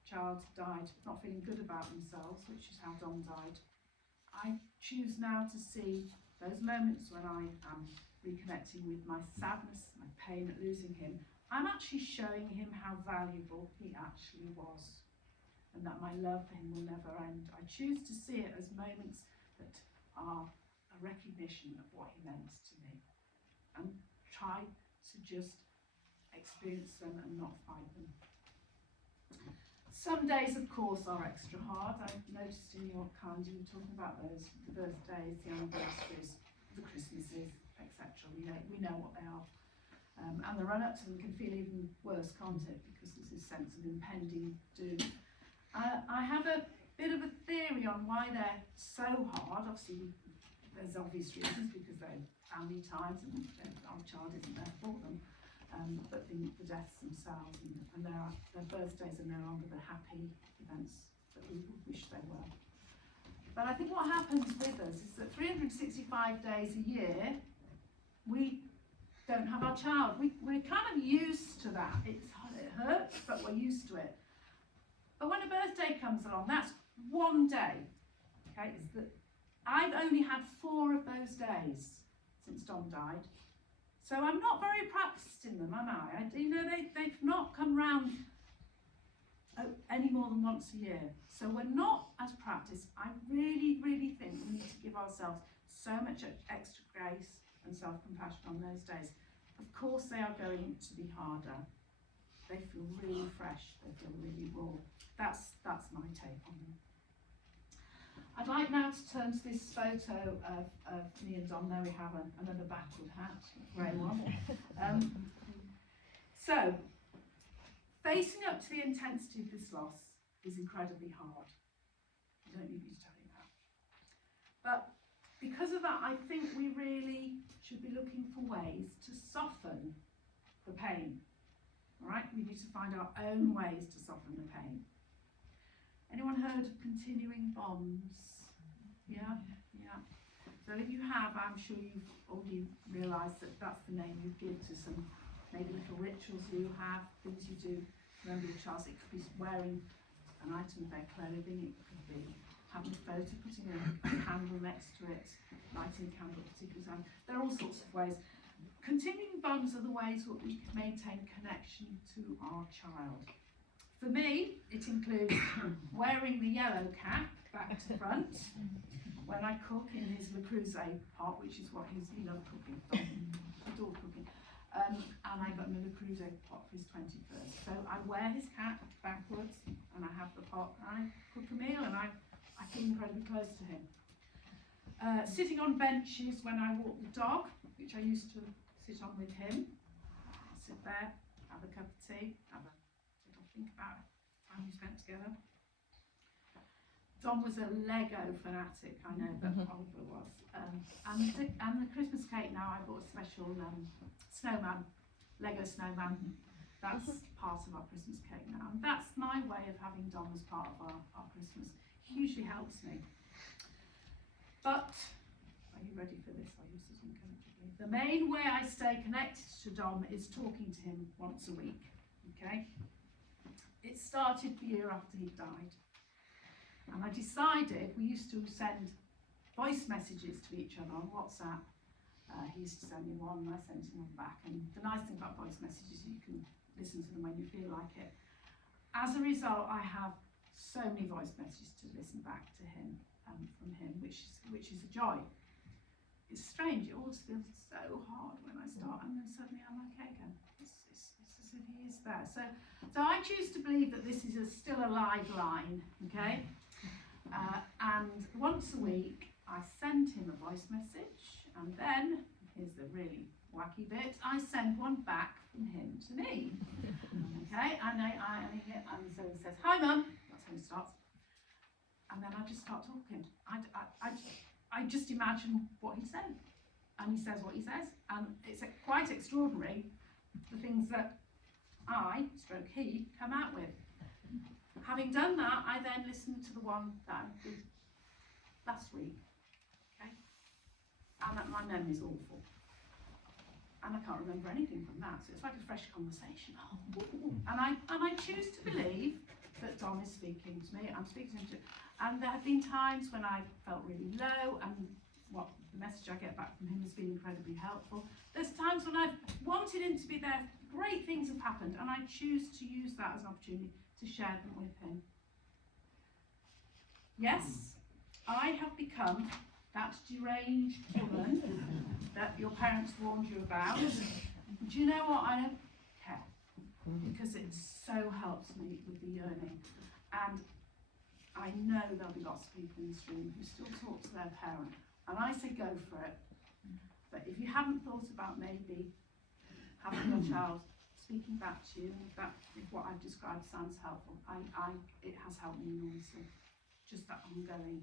child died, not feeling good about themselves, which is how Dom died, I choose now to see those moments when I am reconnecting with my sadness, my pain at losing him. I'm actually showing him how valuable he actually was, and that my love for him will never end. I choose to see it as moments that are a recognition of what he meant to me, and try to just experience them and not fight them. Some days, of course, are extra hard. I've noticed in your card you were talking about those, the birthdays, the anniversaries, the Christmases, etc. We know what they are. And the run-up to them can feel even worse, can't it? Because there's this sense of impending doom. I have a bit of a theory on why they're so hard. Obviously, there's obvious reasons, because they're family ties and our child isn't there for them. But the deaths themselves and their birthdays are no longer the happy events that we would wish they were. But I think what happens with us is that 365 days a year, we don't have our child. We're kind of used to that. It hurts, but we're used to it. But when a birthday comes along, that's one day. Okay, I've only had 4 of those days since Dom died. So I'm not very practiced in them, am I? They've not come round any more than once a year. So we're not as practiced. I really, really think we need to give ourselves so much extra grace and self-compassion on those days. Of course they are going to be harder. They feel really fresh, they feel really raw. That's my take on them. I'd like now to turn to this photo of me and Dom. There we have another backward hat, a grey one. So, facing up to the intensity of this loss is incredibly hard. I don't need me to tell you that. But because of that, I think we really should be looking for ways to soften the pain. All right, we need to find our own ways to soften the pain. Anyone heard of continuing bonds? Yeah. So if you have, I'm sure you've already realised that that's the name you give to some maybe little rituals you have, things you do. Remember your child, it could be wearing an item of their clothing, it could be having a photo, putting a candle next to it, lighting a candle at a particular time. There are all sorts of ways. Continuing bonds are the ways that we can maintain connection to our child. For me, it includes wearing the yellow cap back to front when I cook in his Le Creuset pot, which is what he loved cooking. Adored cooking. And I got him a Le Creuset pot for his 21st. So I wear his cap backwards and I have the pot and I cook a meal and I feel incredibly close to him. Sitting on benches when I walk the dog, which I used to sit on with him. Sit there, have a cup of tea, have a little think about the time we spent together. Dom was a Lego fanatic, I know, but Oliver was. And the Christmas cake now, I bought a special snowman, Lego snowman. That's part of our Christmas cake now. And that's my way of having Dom as part of our Christmas. Hugely helps me. But, are you ready for this? I use this uncomfortably. The main way I stay connected to Dom is talking to him once a week, okay? It started the year after he died. And I decided, we used to send voice messages to each other on WhatsApp. He used to send me one and I sent him one back. And the nice thing about voice messages is you can listen to them when you feel like it. As a result, I have so many voice messages to listen back to him, from him, which is a joy. It's strange, it always feels so hard when I start and then suddenly I'm okay again. It's as if he is there. So I choose to believe that this is still a live line, okay? And once a week I send him a voice message and then, here's the really wacky bit, I send one back from him to me. Okay, and so he says, "Hi Mum," that's how he starts. And then I just start talking. I just imagine what he said. And he says what he says. And it's quite extraordinary, the things that he, come out with. Having done that, I then listened to the one that I did last week. Okay? And my memory's awful. And I can't remember anything from that. So it's like a fresh conversation. And I choose to believe that Dom is speaking to me. I'm speaking to him too. And there have been times when I felt really low and the message I get back from him has been incredibly helpful. There's times when I've wanted him to be there, great things have happened, and I choose to use that as an opportunity to share them with him. Yes, I have become that deranged woman that your parents warned you about. Do you know what? I don't care, because it so helps me with the yearning. And I know there'll be lots of people in this room who still talk to their parent, and I say go for it. But if you haven't thought about maybe having your child speaking back to you, if what I've described sounds helpful, it has helped me enormously. Just that ongoing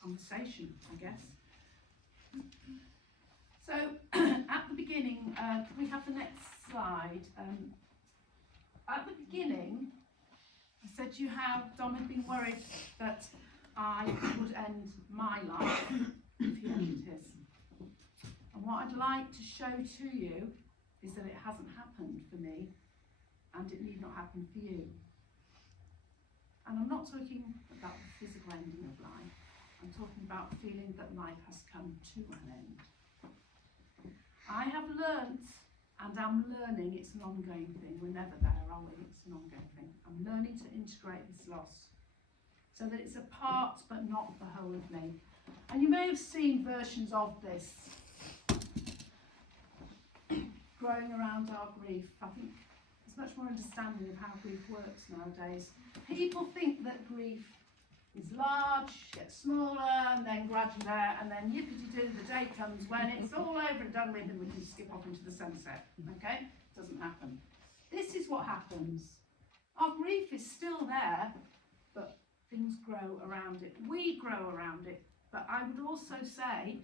conversation, I guess. So, at the beginning, could we have the next slide? At the beginning, I said to you how Dom had been worried that I would end my life if he ended his. And what I'd like to show to you is that it hasn't happened for me, and it need not happen for you. And I'm not talking about the physical ending of life. I'm talking about feeling that life has come to an end. I have learnt, and I'm learning, it's an ongoing thing. We're never there, are we? It's an ongoing thing. I'm learning to integrate this loss so that it's a part but not the whole of me. And you may have seen versions of this growing around our grief. I think there's much more understanding of how grief works nowadays. People think that grief is large, gets smaller, and then gradually there, and then yippity-doo, the day comes when it's all over and done with and we can skip off into the sunset, okay? Doesn't happen. This is what happens. Our grief is still there, but things grow around it. We grow around it, but I would also say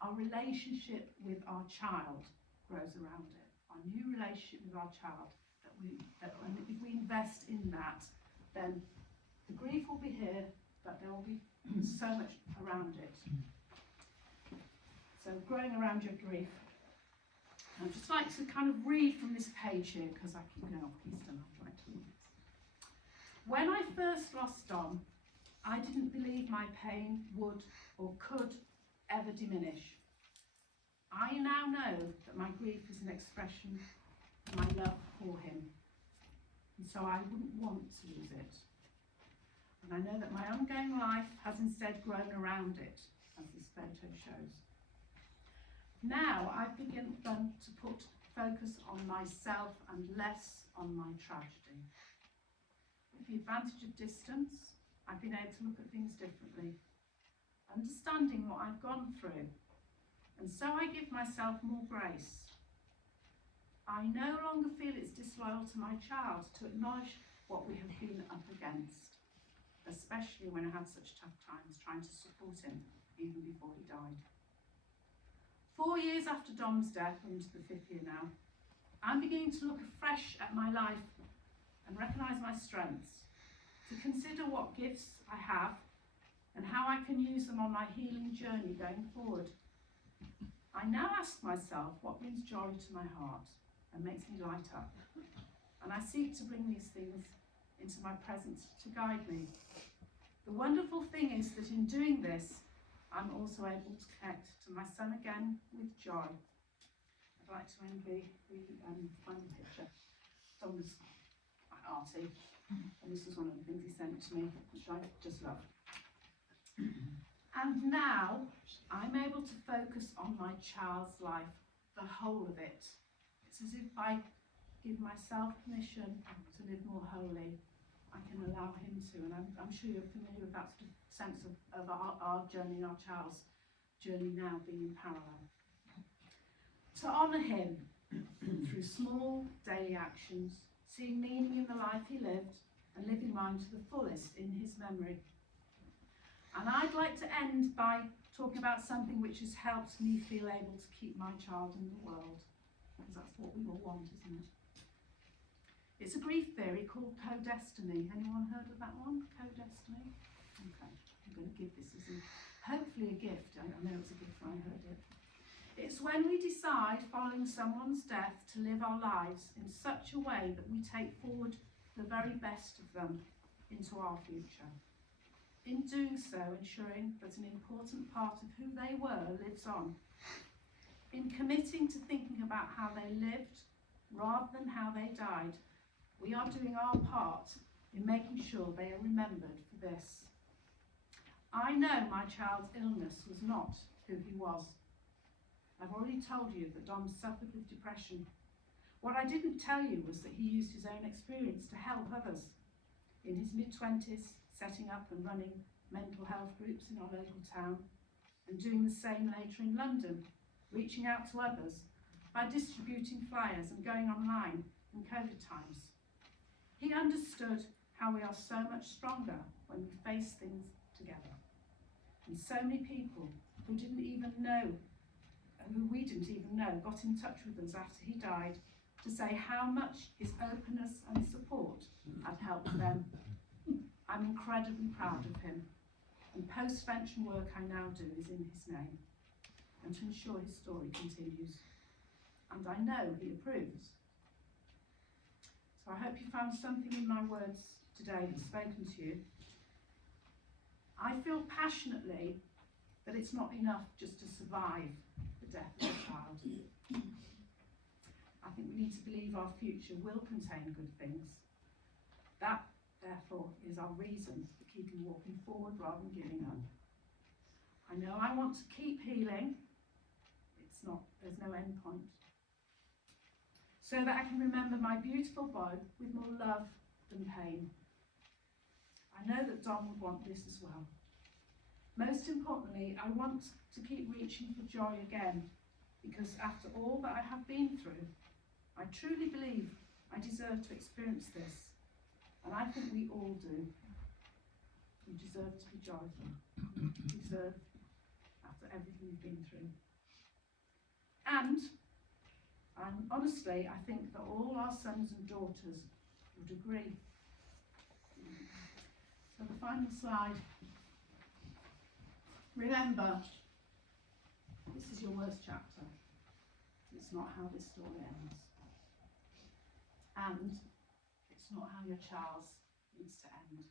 our relationship with our child grows around it. Our new relationship with our child, and if we invest in that, then the grief will be here, but there will be so much around it. So growing around your grief. I'd just like to kind of read from this page here, because I keep going off piece and I'd like to read this. When I first lost Dom, I didn't believe my pain would or could ever diminish. I now know that my grief is an expression of my love for him, and so I wouldn't want to lose it. And I know that my ongoing life has instead grown around it, as this photo shows. Now I've begun to put focus on myself and less on my tragedy. With the advantage of distance, I've been able to look at things differently, understanding what I've gone through, and so I give myself more grace. I no longer feel it's disloyal to my child to acknowledge what we have been up against, especially when I had such tough times trying to support him even before he died. 4 years after Dom's death, I'm into the 5th year now, I'm beginning to look afresh at my life and recognise my strengths, to consider what gifts I have and how I can use them on my healing journey going forward. I now ask myself what brings joy to my heart and makes me light up, and I seek to bring these things into my presence to guide me. The wonderful thing is that in doing this, I'm also able to connect to my son again with joy. I'd like to end the final picture. Don was quite arty, and this is one of the things he sent to me, which I just love. And now I'm able to focus on my child's life, the whole of it. It's as if I give myself permission to live more wholly. I can allow him to, and I'm sure you're familiar with that sort of sense of our journey and our child's journey now being in parallel. To honour him through small daily actions, seeing meaning in the life he lived and living mine to the fullest in his memory. And I'd like to end by talking about something which has helped me feel able to keep my child in the world, because that's what we all want, isn't it? It's a grief theory called co-destiny. Anyone heard of that one? Co-destiny? Okay, I'm going to give this as hopefully a gift. I know it's a gift when I heard it. It's when we decide, following someone's death, to live our lives in such a way that we take forward the very best of them into our future. In doing so, ensuring that an important part of who they were lives on. In committing to thinking about how they lived rather than how they died, we are doing our part in making sure they are remembered for this. I know my child's illness was not who he was. I've already told you that Dom suffered with depression. What I didn't tell you was that he used his own experience to help others. In his mid-20s, setting up and running mental health groups in our local town, and doing the same later in London, reaching out to others by distributing flyers and going online in COVID times. He understood how we are so much stronger when we face things together. And so many people who didn't even know who we didn't even know, got in touch with us after he died to say how much his openness and support had helped them. I'm incredibly proud of him, and post-venture work I now do is in his name, and to ensure his story continues. And I know he approves. So I hope you found something in my words today that's spoken to you. I feel passionately that it's not enough just to survive the death of a child. I think we need to believe our future will contain good things. That, therefore, is our reason for keeping walking forward rather than giving up. I know I want to keep healing. There's no end point. So that I can remember my beautiful boy with more love than pain. I know that Dom would want this as well. Most importantly, I want to keep reaching for joy again, because after all that I have been through, I truly believe I deserve to experience this, and I think we all do. We deserve to be joyful. We deserve, after everything we've been through. And honestly, I think that all our sons and daughters would agree. So the final slide. Remember, this is your worst chapter. It's not how this story ends. And it's not how your child's needs to end.